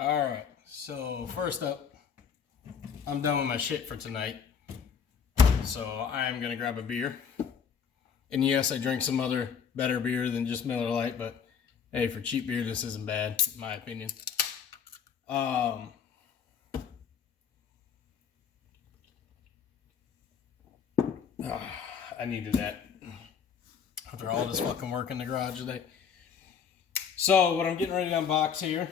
Alright, so first up, I'm done with my shit for tonight. So I am gonna grab a beer. And yes, I drink some other better beer than just Miller Lite, but hey, for cheap beer, this isn't bad, in my opinion. I needed that after all this fucking work in the garage today. So what I'm getting ready to unbox here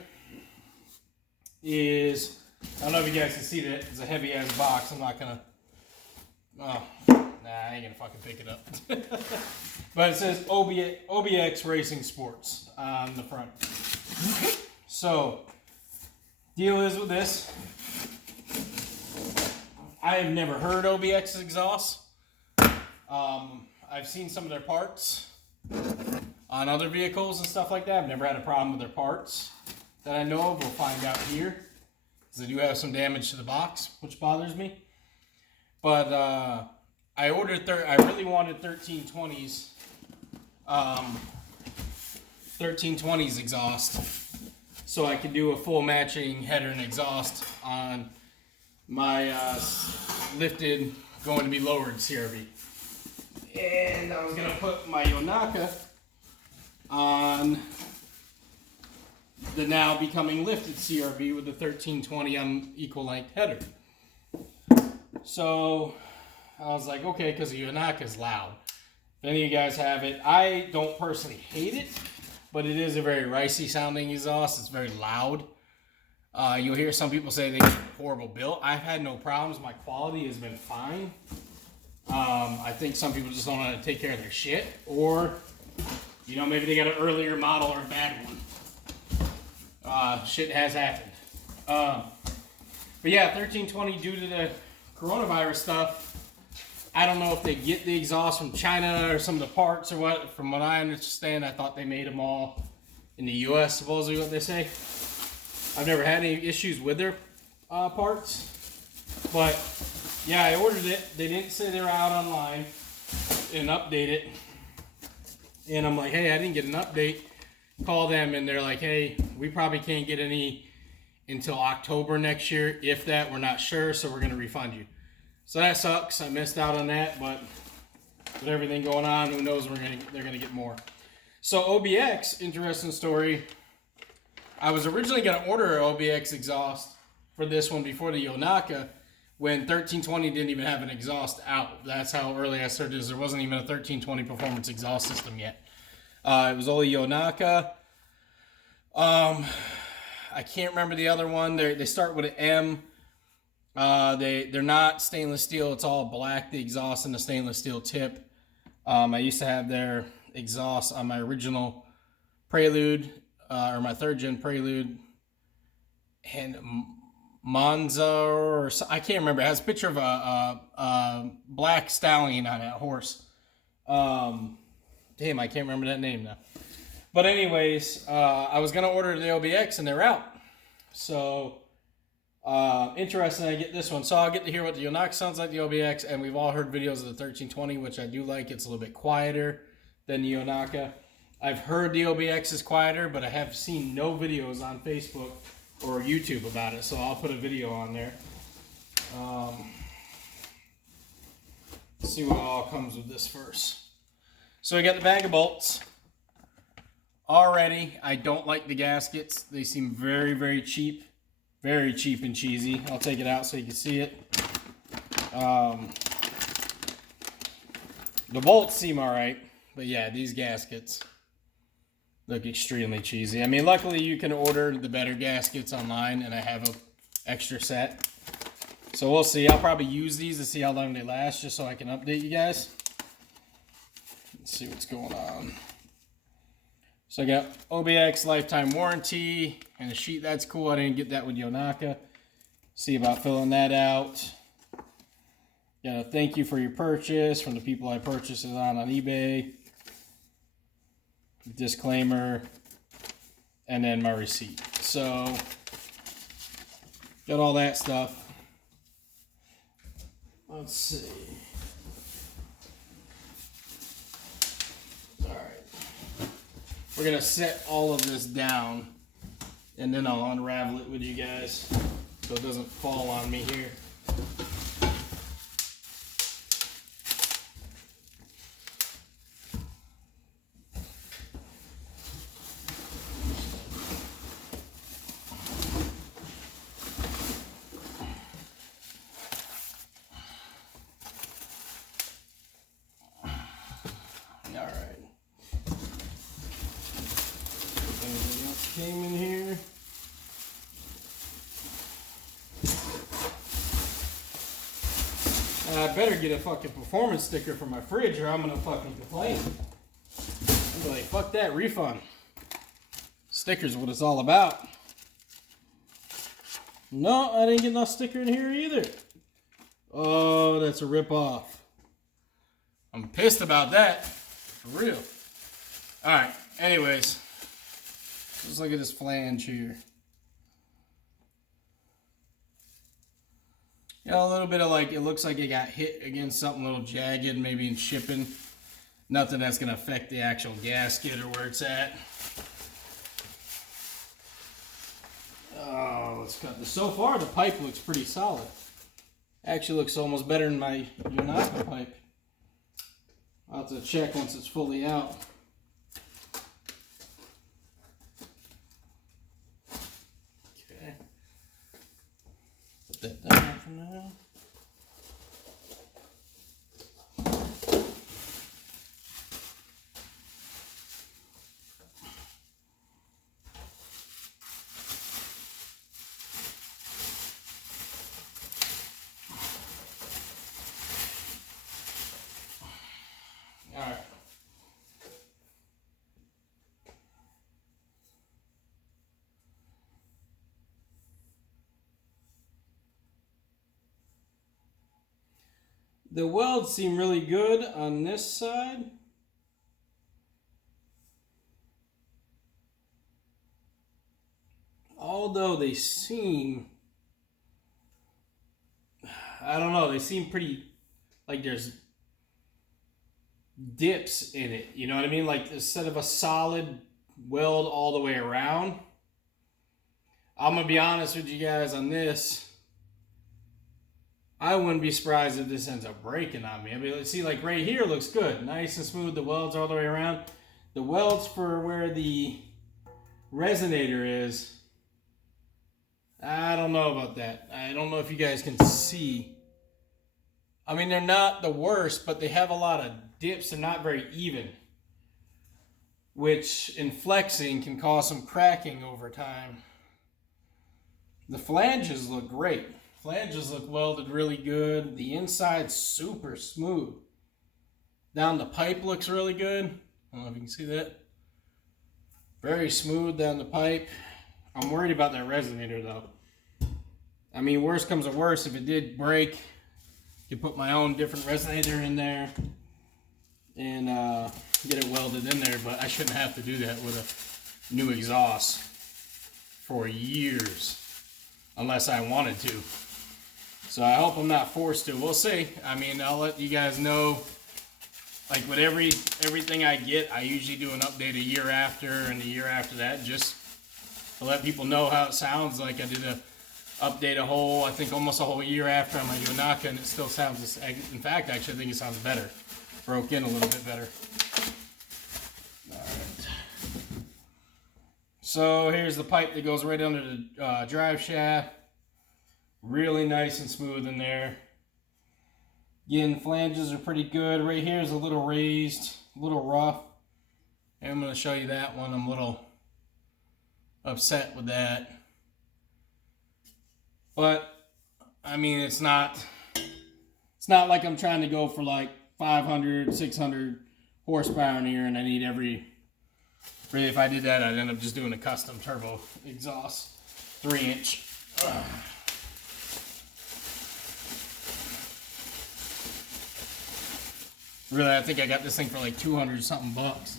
is, I don't know if you guys can see that, it's a heavy ass box. I'm not gonna, I ain't gonna fucking pick it up. But it says OBX Racing Sports on the front. So, deal is with this, I have never heard OBX exhaust. I've seen some of their parts on other vehicles and stuff like that. I've never had a problem with their parts that I know of. We'll find out here, because they do have some damage to the box, which bothers me. But I ordered, I really wanted 1320s, 1320s exhaust, so I could do a full matching header and exhaust on my lifted, going to be lowered CRV. And I was going to put my Yonaka on the now becoming lifted CRV with the 1320 on equal length header. So I was like, okay, because the Yonaka is loud. If any of you guys have it, I don't personally hate it, but it is a very ricey sounding exhaust. It's very loud. You'll hear some people say they're horrible built. I've had no problems. My quality has been fine. I think some people just don't want to take care of their shit, or, you know, maybe they got an earlier model or a bad one. Shit has happened. But yeah, 1320, due to the coronavirus stuff, I don't know if they get the exhaust from China or some of the parts or what. From what I understand, I thought they made them all in the US, supposedly what they say. I've never had any issues with their parts, but yeah, I ordered it. They didn't say they were out online and update it. And I'm like, hey, I didn't get an update. Call them and they're like, hey, we probably can't get any until October next year. If that, we're not sure, so we're going to refund you. So that sucks. I missed out on that, but with everything going on, who knows, they're going to get more. So OBX, interesting story. I was originally going to order an OBX exhaust for this one before the Yonaka, when 1320 didn't even have an exhaust out. That's how early I started this. There wasn't even a 1320 performance exhaust system yet. It was only Yonaka. I can't remember the other one. They start with an M. They're not stainless steel. It's all black, the exhaust and the stainless steel tip. I used to have their exhaust on my original Prelude, or my third gen Prelude, and Monza, or I can't remember. It has a picture of a black stallion on that horse. Damn, I can't remember that name now. But anyways, I was gonna order the OBX and they're out. So interesting, I get this one. So I'll get to hear what the Yonaka sounds like, the OBX, and we've all heard videos of the 1320, which I do like. It's a little bit quieter than the Yonaka. I've heard the OBX is quieter, but I have seen no videos on Facebook or YouTube about it, so I'll put a video on there. Let's see what all comes with this first. So we got the bag of bolts. Already, I don't like the gaskets. They seem very, very cheap. Very cheap and cheesy. I'll take it out so you can see it. The bolts seem alright, but yeah, these gaskets look extremely cheesy. I mean, luckily you can order the better gaskets online, and I have an extra set. So we'll see. I'll probably use these to see how long they last, just so I can update you guys. Let's see what's going on. So I got OBX lifetime warranty and a sheet. That's cool. I didn't get that with Yonaka. See about filling that out. Got a thank you for your purchase from the people I purchased it on eBay. Disclaimer, and then my receipt. So got all that stuff. Let's see. All right, we're gonna set all of this down and then I'll unravel it with you guys so it doesn't fall on me here. Came in here. I better get a fucking performance sticker for my fridge or I'm gonna fucking complain. I'm like, fuck that, refund. Stickers what it's all about. No, I didn't get no sticker in here either. Oh, that's a ripoff. I'm pissed about that. For real. Alright, anyways. Just look at this flange here. Yeah, a little bit of like, it looks like it got hit against something a little jagged, maybe in shipping. Nothing that's gonna affect the actual gasket or where it's at. Oh, let's cut this. So far, the pipe looks pretty solid. Actually looks almost better than my Unpacking pipe. I'll have to check once it's fully out. That down for now. All right. The welds seem really good on this side. Although they seem, I don't know, they seem pretty, like there's dips in it. You know what I mean? Like instead of a solid weld all the way around, I'm going to be honest with you guys on this. I wouldn't be surprised if this ends up breaking on me. I mean, let's see, like right here looks good. Nice and smooth, the welds all the way around. The welds for where the resonator is, I don't know about that. I don't know if you guys can see. I mean, they're not the worst, but they have a lot of dips. They're not very even, which in flexing can cause some cracking over time. The flanges look great. Flanges look welded really good. The inside's super smooth. Down the pipe looks really good. I don't know if you can see that. Very smooth down the pipe. I'm worried about that resonator though. I mean, worst comes to worst, if it did break, you put my own different resonator in there and get it welded in there, but I shouldn't have to do that with a new exhaust for years unless I wanted to. So I hope I'm not forced to. We'll see. I mean, I'll let you guys know. Like with everything I get, I usually do an update a year after and a year after that, just to let people know how it sounds. Like I did a update I think almost a whole year after on my Unpacking, and it still sounds, in fact, actually I think it sounds better. Broke in a little bit better. All right. So here's the pipe that goes right under the drive shaft. Really nice and smooth in there. Again, flanges are pretty good. Right here is a little raised, a little rough. And I'm going to show you that one. I'm a little upset with that. But, I mean, it's not like I'm trying to go for like 500, 600 horsepower in here and I need every... Really, if I did that, I'd end up just doing a custom turbo exhaust. 3-inch. Really, I think I got this thing for like 200 something bucks.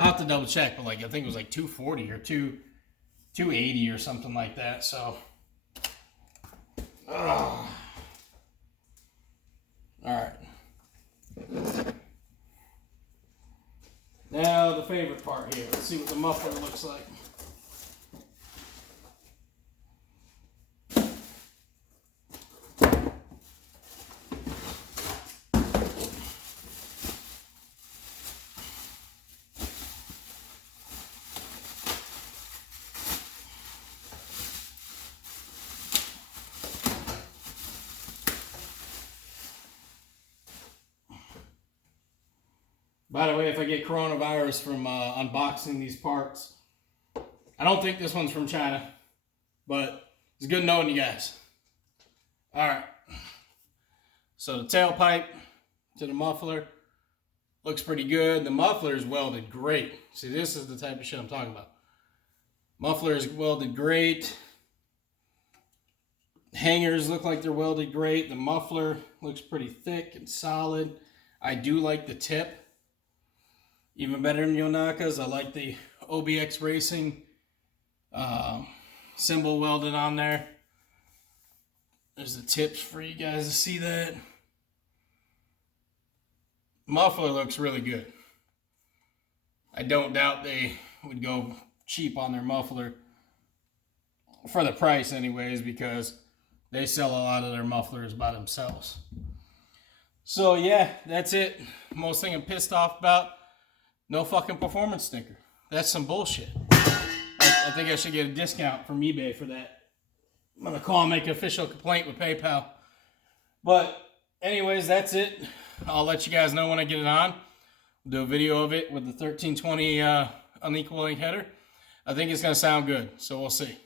I'll have to double check, but like I think it was like 240 or 280 or something like that. So, all right. Now the favorite part here. Let's see what the muffler looks like. By the way, if I get coronavirus from unboxing these parts, I don't think this one's from China, but it's good knowing you guys. All right. So the tailpipe to the muffler looks pretty good. The muffler is welded great. See, this is the type of shit I'm talking about. Muffler is welded great. Hangers look like they're welded great. The muffler looks pretty thick and solid. I do like the tip. Even better than Yonaka's. I like the OBX Racing symbol welded on there. There's the tips for you guys to see that. Muffler looks really good. I don't doubt they would go cheap on their muffler for the price anyways, because they sell a lot of their mufflers by themselves. So yeah, that's it. Most thing I'm pissed off about, no fucking performance sticker. That's some bullshit. I think I should get a discount from eBay for that. I'm gonna call and make an official complaint with PayPal. But anyways, that's it. I'll let you guys know when I get it on. I'll do a video of it with the 1320 unequal link header. I think it's gonna sound good, so we'll see.